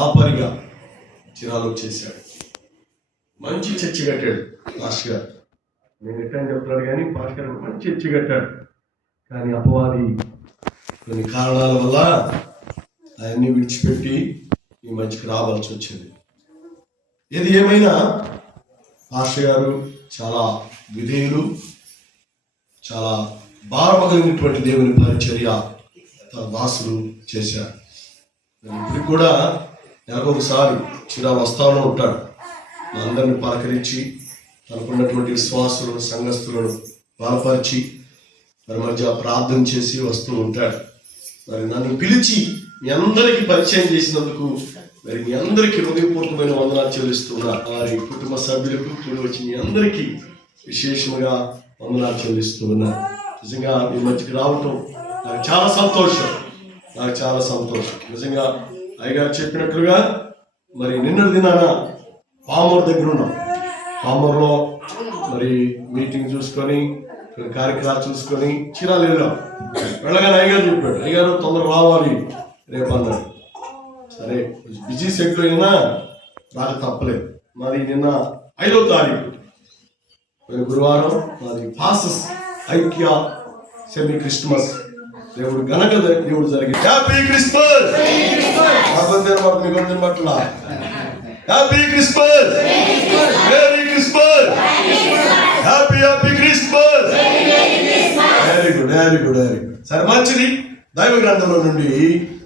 ఆపరిగా చిరాలో చేశాడు. మంచి చర్చి కట్టాడు పాస్టర్ గారు. నేను ఎట్టని చెప్తాడు కానీ పాస్టర్ గారు మంచి చర్చి కట్టాడు. కానీ అపవాది కొన్ని కారణాల వల్ల ఆయన్ని విడిచిపెట్టి ఈ మధ్యకి రావాల్సి వచ్చింది. ఏది ఏమైనా పాస్టర్ గారు చాలా విధేయులు, చాలా భారమగలిగినటువంటి దేవుని పరిచర్య తన దాసులు చేశారు. ఇప్పుడు కూడా నెలకొకసారి చిరాలు వస్తానే ఉంటాడు. అందరిని పలకరించి తనకున్నటువంటి విశ్వాసులను, సంఘస్థులను బలపరిచి మరి మధ్య ప్రార్థన చేసి వస్తూ ఉంటాడు. మరి నన్ను పిలిచి మీ అందరికీ పరిచయం చేసినందుకు మరి మీ అందరికీ హృదయపూర్వకమైన వందనాలు చెల్లిస్తున్నా. వారి కుటుంబ సభ్యులకు కూడి వచ్చి మీ అందరికీ విశేషంగా వందనాలు చెల్లిస్తూ ఉన్నా. నిజంగా మీ మధ్యకి రావటం నాకు చాలా సంతోషం, నాకు చాలా సంతోషం. నిజంగా అయ్యగారు చెప్పినట్లుగా మరి నిన్నటి దినాన పామూరు దగ్గర ఉన్నాం. పామూరులో మరి మీటింగ్ చూసుకొని కార్యక్రమాలు చూసుకొని చీరాలు వెళ్ళాం. వెళ్ళగానే అయ్యగారు చెప్పాడు, అయ్యగారు తొందరగా రావాలి రేపు అన్నాడు. సరే బిజీ సెక్టర్ అయినా నాకు తప్పలేదు. మరి నిన్న 5వ తారీఖు గురువారం మాది పాసస్ ఐక్య సెమీ క్రిస్మస్ దేవుడు గనక దేవుడు జరిగింది. హ్యాపీ క్రిస్మస్, పట్ల happy Christmas, merry Christmas, happy happy Christmas. Very good, very good, very good. సరే మంచిది. దైవ గ్రంథంలో నుండి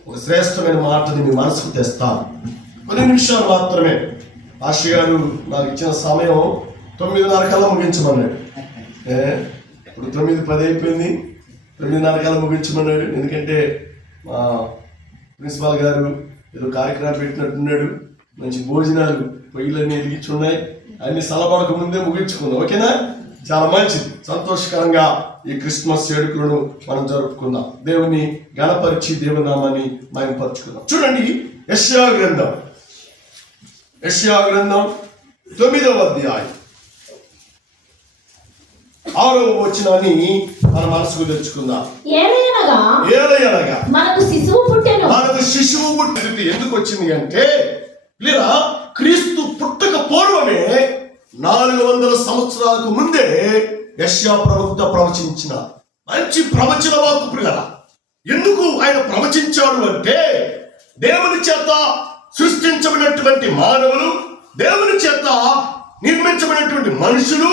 ఒక శ్రేష్టమైన మాటని మీ మనసుకు తెస్తాను. కొన్ని నిమిషాలు మాత్రమే. పాస్టర్ గారు నాకు ఇచ్చిన సమయం 9:30 కల్లా ముగించమన్నాడు. ఇప్పుడు 9:10 అయిపోయింది. 9:30 కల్లా ముగించమన్నాడు. ఎందుకంటే మా ప్రిన్సిపాల్ గారు ఏదో కార్యక్రమం పెట్టినట్టున్నాడు. మంచి భోజనాలు పొయ్యిలన్నీ ఎదిగించున్నాయి. అన్ని సలబడక ముందే ముగించుకుందాం. ఓకేనా? చాలా మంచిది. సంతోషకరంగా ఈ క్రిస్మస్ వేడుకలను మనం జరుపుకుందాం. దేవుని గణపరిచి దేవుని నామాన్ని మహిమపరుచుకుందాం. చూడండి, యెషయా గ్రంథం 9వ అధ్యాయం 6వ వచనాన్ని మన మనసుకు తెచ్చుకుందాం. ఏలయనగా మనకు శిశువు పుట్టింది. ఎందుకు వచ్చింది అంటే లేదా క్రీస్తు పుట్టక పూర్వమే 400 సంవత్సరాలకు ముందే యెషయా ప్రవక్త ప్రవచించిన మంచి ప్రవచన వాక్కు ప్రియులారా. ఎందుకు ఆయన ప్రవచించాడు అంటే దేవుని చేత సృష్టించబడినటువంటి మానవులు, దేవుని చేత నిర్మించబడినటువంటి మనుషులు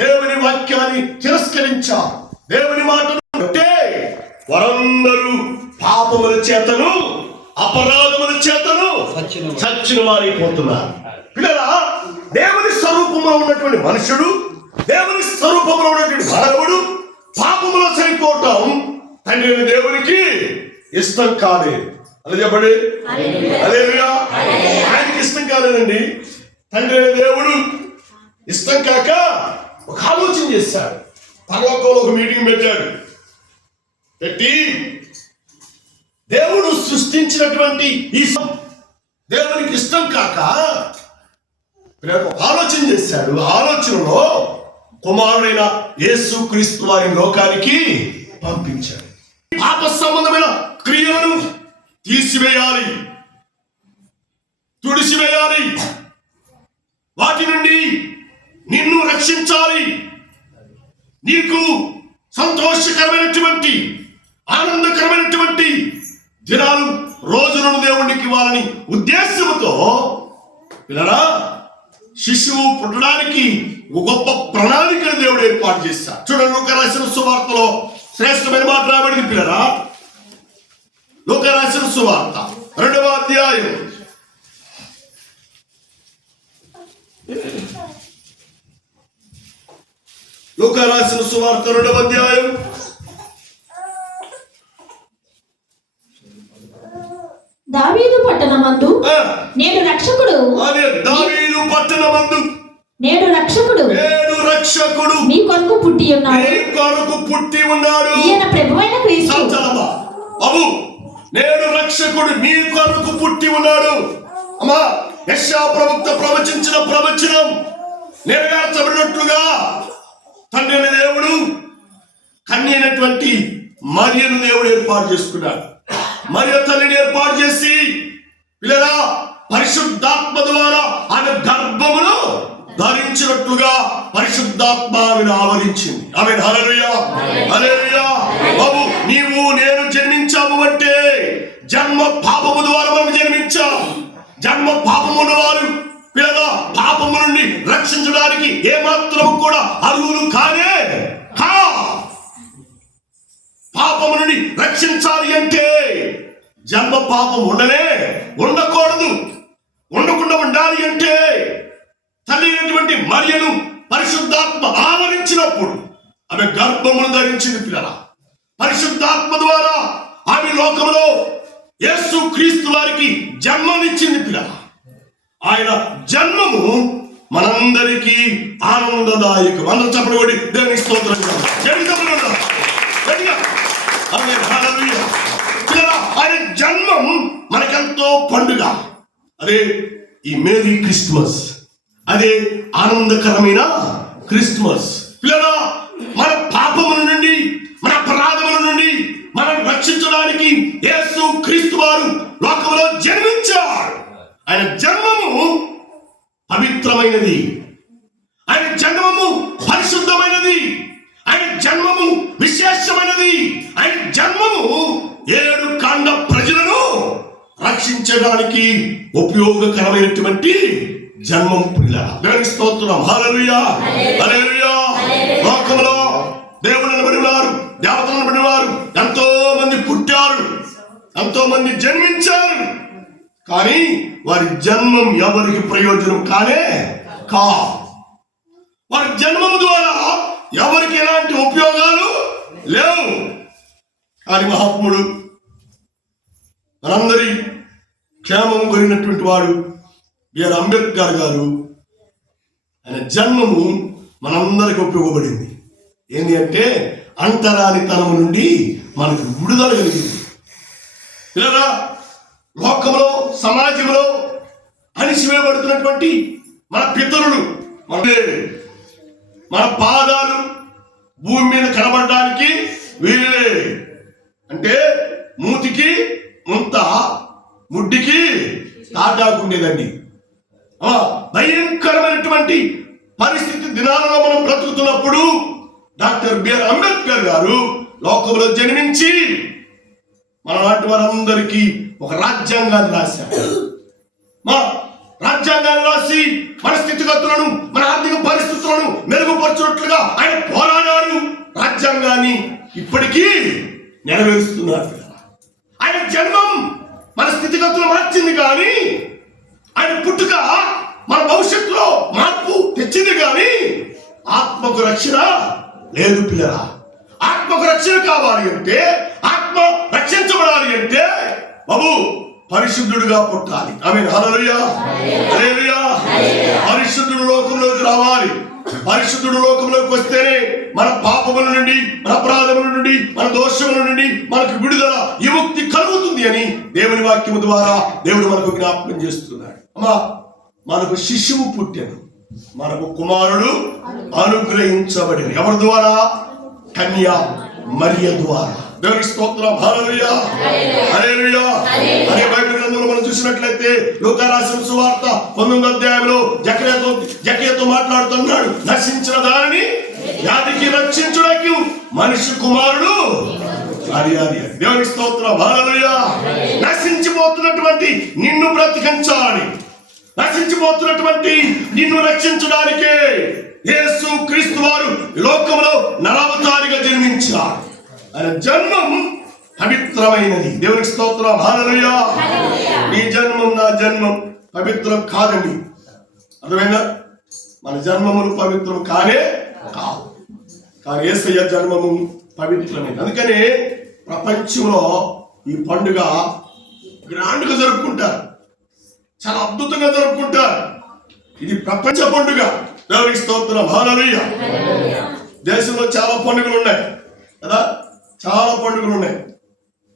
దేవుని వాక్యాన్ని తిరస్కరించారు. దేవుని మాటను అంటే వారందరూ పాపముల చేతను అపరాధముల చేతను చచ్చిన వారైపోతున్నారు. పిల్లరా, దేవుని స్వరూపంలో ఉన్నటువంటి మనుషుడు, దేవుని స్వరూపంలో ఉన్నటువంటి మానవుడు పాపములో చనిపోవటం తండ్రి దేవునికి ఇష్టం కాలేదు. అలా చెప్పండి, హల్లెలూయా. ఆయనకి ఇష్టం కాలేదండి. తండ్రి దేవుడు ఇష్టం కాక ఒక ఆలోచన చేశాడు. పరలోకంలో ఒక మీటింగ్ పెట్టి దేవుడు సృష్టించినటువంటి ఈ దేవునికి ఇష్టం కాక ఆలోచన చేశాడు. ఆలోచనలో కుమారుడైన యేసు క్రీస్తు వారిని లోకానికి పంపించాడు. పాప సంబంధమైన క్రియలను తీసివేయాలి, తుడిసివేయాలి, వాటి నుండి నిన్ను రక్షించాలి, నీకు సంతోషకరమైనటువంటి ఆనందకరమైనటువంటి దినాలు రోజులను దేవునికి ఇవ్వాలని ఉద్దేశంతో పిల్లరా శిశువు పుట్టడానికి ఒక గొప్ప ప్రణాళికను దేవుడు ఏర్పాటు చేశాడు. చూడండి, లూకా రాసిన సువార్తలో శ్రేష్టమైన మాట రాబడింది పిల్లరా. లూకా రాసిన సువార్త 2వ అధ్యాయం 2వ అధ్యాయం దావీదు పట్టణమందు నేడు రక్షకుడు మీ కొరకు పుట్టి ఉన్నాడు. ఈయన ప్రభువైన క్రీస్తు. నేడు రక్షకుడు మీ కొరకు పుట్టి ఉన్నాడు. అమ్మా, యెషయా ప్రవక్త ప్రవచించిన ప్రవచనం నెరవేర్చబడినట్లుగా తండ్రి అయిన దేవుడు కన్య అయినటువంటి మరియను దేవుడు ఏర్పాటు చేసుకున్నాడు. మరియ తల్లిని ఏర్పాటు చేసి పిల్లరా ధరించినట్లుగా పరిశుద్ధాత్మ ఆమెను ఆవరించింది. ఆమె హల్లెలూయా హల్లెలూయా. బాబు, నీవు నేను జన్మించాము అంటే జన్మ పాపము ద్వారా మనం జన్మించాం. జన్మ పాపమున్న వారు పిల్లల పాపము నుండి రక్షించడానికి ఏమాత్రం కూడా అర్హులు కానే కా. పాపము నుండి రక్షించాలి అంటే జన్మ పాపం ఉండకూడదు. ఉండకుండా ఉండాలి అంటే తల్లి అయినటువంటి మరియను పరిశుద్ధాత్మ ఆవరించినప్పుడు ఆమె గర్భమును ధరించింది. పిల్లల పరిశుద్ధాత్మ ద్వారా ఆమె లోకంలో యేసు క్రీస్తు వారికి జన్మనిచ్చింది. పిల్లల ఆయన జన్మము మనందరికీ ఆనందదాయకం. అందరూ చెప్పండి కూడా దేవుని స్తోత్రం. ఆయన జన్మం మనకెంతో పండుగ. అదే ఈ మేరీ క్రిస్మస్, అదే ఆనందకరమైన క్రిస్మస్. పిల్లలా, మన పాపముల నుండి మన అపరాధముల నుండి మనం రక్షించడానికి యేసు క్రీస్తు వారు లోకంలో జన్మించారు. ఆయన జన్మము పవిత్రమైనది, ఆయన జన్మము పరిశుద్ధమైనది, ఆయన జన్మము విశేషమైనది. ఆయన జన్మము 7 ఖండ ప్రజలను రక్షించడానికి ఉపయోగకరమైనటువంటి జన్మం. దేవుని స్తోత్రం. హల్లెలూయా హల్లెలూయా. లోకంలో దేవుని బడివారు, దేవతలను బడివారు ఎంతో మంది పుట్టారు, ఎంతో మంది జన్మించారు. కానీ వారి జన్మం ఎవరికి ప్రయోజనం కానే కా. వారి జన్మం ద్వారా ఎవరికి ఎలాంటి ఉపయోగాలు లేవు. కానీ మహాత్ముడు, మనందరి క్షేమం కోరినటువంటి వాడు బిఆర్ అంబేద్కర్ గారు, ఆయన జన్మము మనందరికి ఉపయోగపడింది. ఏంటి అంటే అంటరానితనము నుండి మనకు విడుదల కలిగింది. ఇలా లోకంలో సమాజంలో అణిచివేయబడుతున్నటువంటి మన పితరులు, మన పాదాలు భూమి మీద కనబడడానికి వీలులే. అంటే మూతికి ముంత, ముడ్డికి తాటాకుండేదండి. భయంకరమైనటువంటి పరిస్థితి దినాలలో మనం బ్రతుకుతున్నప్పుడు డాక్టర్ బిఆర్ అంబేద్కర్ గారు లోకంలో జన్మించి మన లాంటి వారందరికీ ఒక రాజ్యాంగాన్ని రాశారు. మా రాజ్యాంగాన్ని రాసి మన స్థితిగతులను, మన ఆర్థిక పరిస్థితులను మెరుగుపరచున్నట్లుగా ఆయన పోరాడారు. రాజ్యాంగాన్ని ఇప్పటికీ నెరవేరుస్తున్నారు. ఆయన జన్మం మన స్థితిగతులు మార్చింది, కానీ ఆయన పుట్టుక మన భవిష్యత్తులో మార్పు తెచ్చింది. కానీ ఆత్మకు రక్షణ లేదు. పిల్లరా, ఆత్మకు రక్షణ కావాలి అంటే, ఆత్మ రక్షించబడాలి అంటే బాబు పరిశుద్ధుడుగా పుట్టాలి. ఆమేన్ హల్లెలూయా హల్లెలూయా. పరిశుద్ధుడు లోకంలోకి రావాలి. పరిశుద్ధుడు లోకంలోకి వస్తేనే మన పాపముల నుండి, మన అపరాధముల నుండి, మన దోషముల నుండి మనకు విడుదల, విముక్తి కలుగుతుంది అని దేవుని వాక్యము ద్వారా దేవుడు మనకు జ్ఞాపకం చేస్తున్నాడు. అమ్మా, మనకు శిశువు పుట్టెను, మనకు కుమారుడు అనుగ్రహించబడిన. ఎవరి ద్వారా? కన్య మరియ ద్వారా. దేవుని స్తోత్రం. హల్లెలూయా హల్లెలూయా. అదే బైబిల్ గ్రంథంలో మనం చూసినట్లయితే లూకా రాసిన సువార్త 19వ అధ్యాయంలో జకర్యాతో మాట్లాడుతున్నాడు. నశించిన దానిని వ్యాధికి రక్షించుటకు మనిషి కుమారుడు. అది దేవుని స్తోత్రం. హల్లెలూయా. నశించిపోతున్నటువంటి నిన్ను బ్రతికించాలని, నశించిపోతున్నటువంటి నిన్ను రక్షించడానికే యేసు క్రీస్తు వారు లోకంలో నరవతారిగా జన్మించారు. ఆయన జన్మం పవిత్రమైనది. దేవునికి స్తోత్రం. హల్లెలూయా. నీ జన్మం, నా జన్మం పవిత్రం కాదండి. అర్థమైందా? మన జన్మములు పవిత్రం కానే కాదు, కానీ యేసయ్య జన్మము పవిత్రమైనది. అందుకనే ప్రపంచంలో ఈ పండుగ గ్రాండ్గా జరుపుకుంటారు, చాలా అద్భుతంగా జరుపుకుంటారు. ఇది ప్రపంచ పండుగ. దేవునికి స్తోత్రం. హల్లెలూయా. దేశంలో చాలా పండుగలు ఉన్నాయి కదా, చాలా పండుగలు ఉన్నాయి.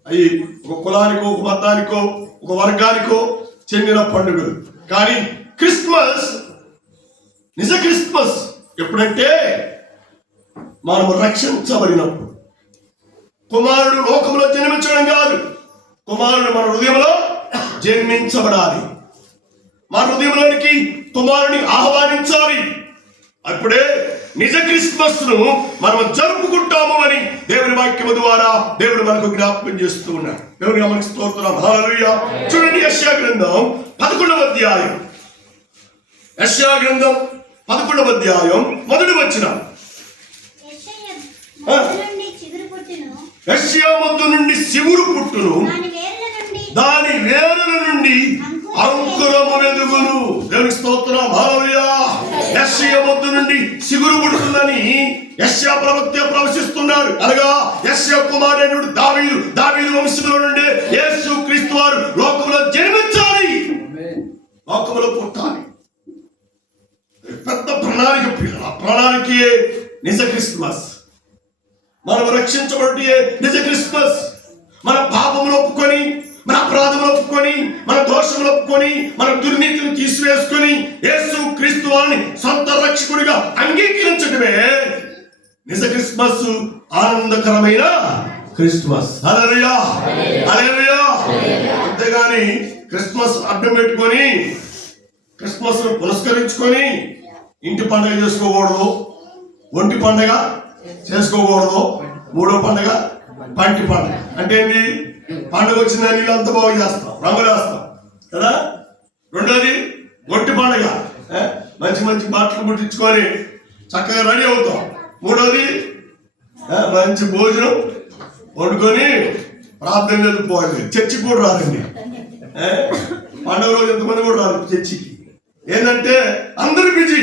అవి ఒక కులానికో, ఒక మతానికో, ఒక వర్గానికో చెందిన పండుగలు. కానీ క్రిస్మస్, నిజ క్రిస్మస్ ఎప్పుడంటే మనము రక్షించబడినప్పుడు. కుమారుడు లోకంలో జన్మించడం కాదు, కుమారుడు మన హృదయంలో జన్మించబడాలి. మా హృదయంలోనికి కుమారుని ఆహ్వానించాలి. అప్పుడే నిజ క్రిస్మస్ ను మనం జరుపుకుంటాము అని దేవుని వాక్యము ద్వారా దేవుడు మనకు జ్ఞాపకం చేస్తూ ఉన్నాడు. దేవుని మనకి స్తోత్రం. హల్లెలూయా. చూడండి, యెషయా గ్రంథం 11వ అధ్యాయం. యెషయా గ్రంథం 11వ అధ్యాయం మొదటి వచనం. యెషయా మొద్దు నుండి చిగురు పుట్టును, దాని వేరుల నుండి అంకురము వెదుగును. దేవుని స్తోత్రం. హల్లెలూయా. యెషయా మొద్దు నుండి చిగురు పుడుతుందని యెషయా ప్రవక్త ప్రవచిస్తున్నాడు. అనగా యెషయా కుమారుడైన దావీదు వంశంలో నుండి యేసు క్రీస్తు వారు లోకంలో జన్మించాలి, లోకంలో పుట్టాలి. పెద్ద ప్రణాళిక. ఆ ప్రణాళికే నిజ క్రిస్మస్. మనం రక్షించబడే నిజ క్రిస్మస్. మన పాపములు ఒప్పుకొని, మన అపరాధములు ఒప్పుకొని, మన దోషములు ఒప్పుకొని, మన దుర్నీతిని తీసివేసుకొని యేసు క్రీస్తు వారిని సొంత రక్షకుడిగా అంగీకరించడమే నిజ క్రిస్మస్, ఆనందకరమైన క్రిస్మస్. హల్లెలూయా, హల్లెలూయా. అంతేగాని క్రిస్మస్ అడ్డం పెట్టుకొని, క్రిస్మస్ పురస్కరించుకొని ఇంటి పండుగ చేసుకోకూడదు, ఒంటి పండుగ చేసుకోకూడదు, మూడో పండుగ పంటి పండుగ. అంటే ఏంటి? పండుగ వచ్చిన నీళ్ళు అంతా బాగు చేస్తాం, రంగులు వేస్తాం కదా. రెండోది ఒంటి పండుగ, మంచి మంచి బట్టలు ముట్టించుకొని చక్కగా రెడీ అవుతాం. మూడోది మంచి భోజనం వండుకొని ప్రార్థన వెళ్ళిపోవాలి. చర్చికి కూడా రాదండి. పండుగ రోజు ఎంతమంది కూడా రాదు చర్చికి. ఏంటంటే అందరు బిజీ.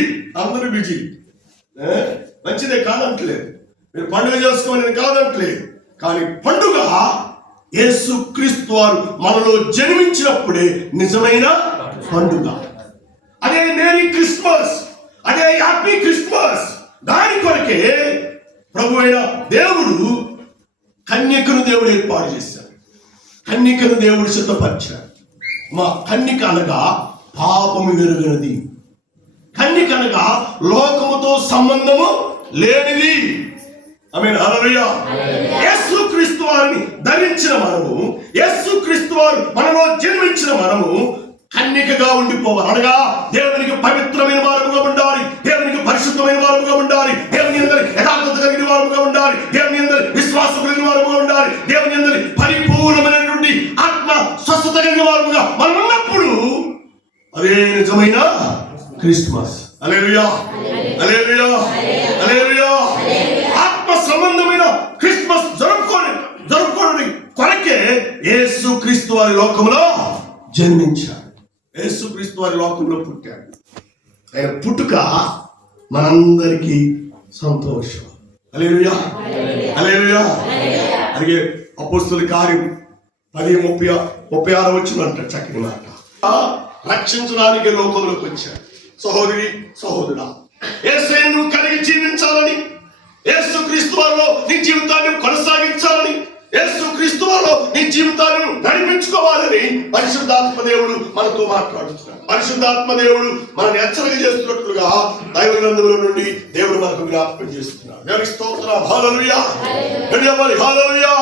మంచిదే, కాదంటలేదు. మీరు పండుగ చేసుకోవాలని కాదంటలేదు. కానీ పండుగ యేసు క్రీస్తు వారు మనలో జన్మించినప్పుడే నిజమైన పండుగ. అదే మేరీ క్రిస్మస్, అదే హ్యాపీ క్రిస్మస్. దాని కొరకే ప్రభు అయిన దేవుడు కన్యకను దేవుడు ఏర్పాటు చేశాడు. కన్యకను దేవుడు సిద్ధపరిచాడు. మా కన్యక అనగా పాపము వెరుగనిది. కన్యక అనగా లోకముతో సంబంధము లేనిది. ఆమేన్. హల్లెలూయా. యేసు క్రీస్తు వారిని ధరించిన మనము, యేసు క్రీస్తు వారు మనలో జన్మించిన మనము కన్యకగా ఉండిపోవాలి. అనగా దేవునికి పవిత్రమైన వారముగా ఉండాలి, దేవునికి పరిశుద్ధమైన వారముగా ఉండాలి, దేవుని అందరి యథార్థత కలిగిన వారముగా ఉండాలి, దేవుని అందరి విశ్వాసం కలిగిన వారముగా ఉండాలి, దేవుని అందరి పరిపూర్ణమైనటువంటి ఆత్మ స్వస్థత కలిగిన వారముగా మనం ఉన్నప్పుడు అదే నిజమైన క్రిస్మస్. హల్లెలూయా, హల్లెలూయా, హల్లెలూయా. ఆత్మ సంబంధమైన క్రిస్మస్ జరుపుకోవడానికి కొరకే యేసు క్రీస్తు వారి లోకంలో జన్మించాడు. యేసు క్రీస్తు వారి లోకంలో పుట్టాడు. ఆయన పుట్టుక మనందరికీ సంతోషం. హల్లెలూయా, హల్లెలూయా. అలాగే అపోస్తలుల కార్యం 10:36 వచ్చిందంట. చక్కని మాట. రక్షించడానికి లోకంలోకి వచ్చాడు. సహోదరి సహోదరుడా, యేసును కలిగి జీవించాలని, యేసు క్రీస్తు వారిలో నీ జీవితాన్ని కొనసాగించాలని, యేసు క్రీస్తు వారిలో నీ జీవితాన్ని నడిపించుకోవాలని పరిశుద్ధాత్మ దేవుడు మనతో మాట్లాడుతున్నాడు. పరిశుద్ధాత్మ దేవుడు మనల్ని హెచ్చరిక చేస్తున్నట్లుగా దైవ గ్రంథముల నుండి దేవుడు మనకు జ్ఞాపకం చేస్తున్నాడు. దేవునికి స్తోత్రం. హల్లెలూయా, హల్లెలూయా, హల్లెలూయా.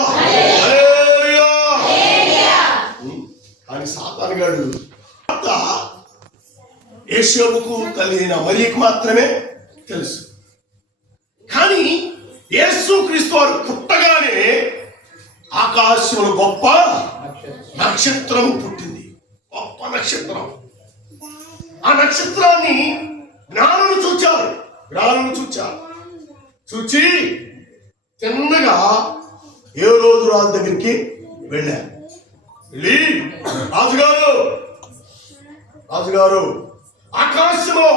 కానీ సాతాను గాడు యేషోబుకు కలిగిన మరియకు మాత్రమే తెలుసు. కానీ యేసు క్రీస్తు వారు పుట్టగానే ఆకాశంలో గొప్ప నక్షత్రం పుట్టింది. గొప్ప నక్షత్రం. ఆ నక్షత్రాన్ని జ్ఞానులు చూచారు. చూచి తిన్నగా ఏ రోజు రాజు దగ్గరికి వెళ్ళారు. వెళ్ళి రాజుగారు ఆకాశంలో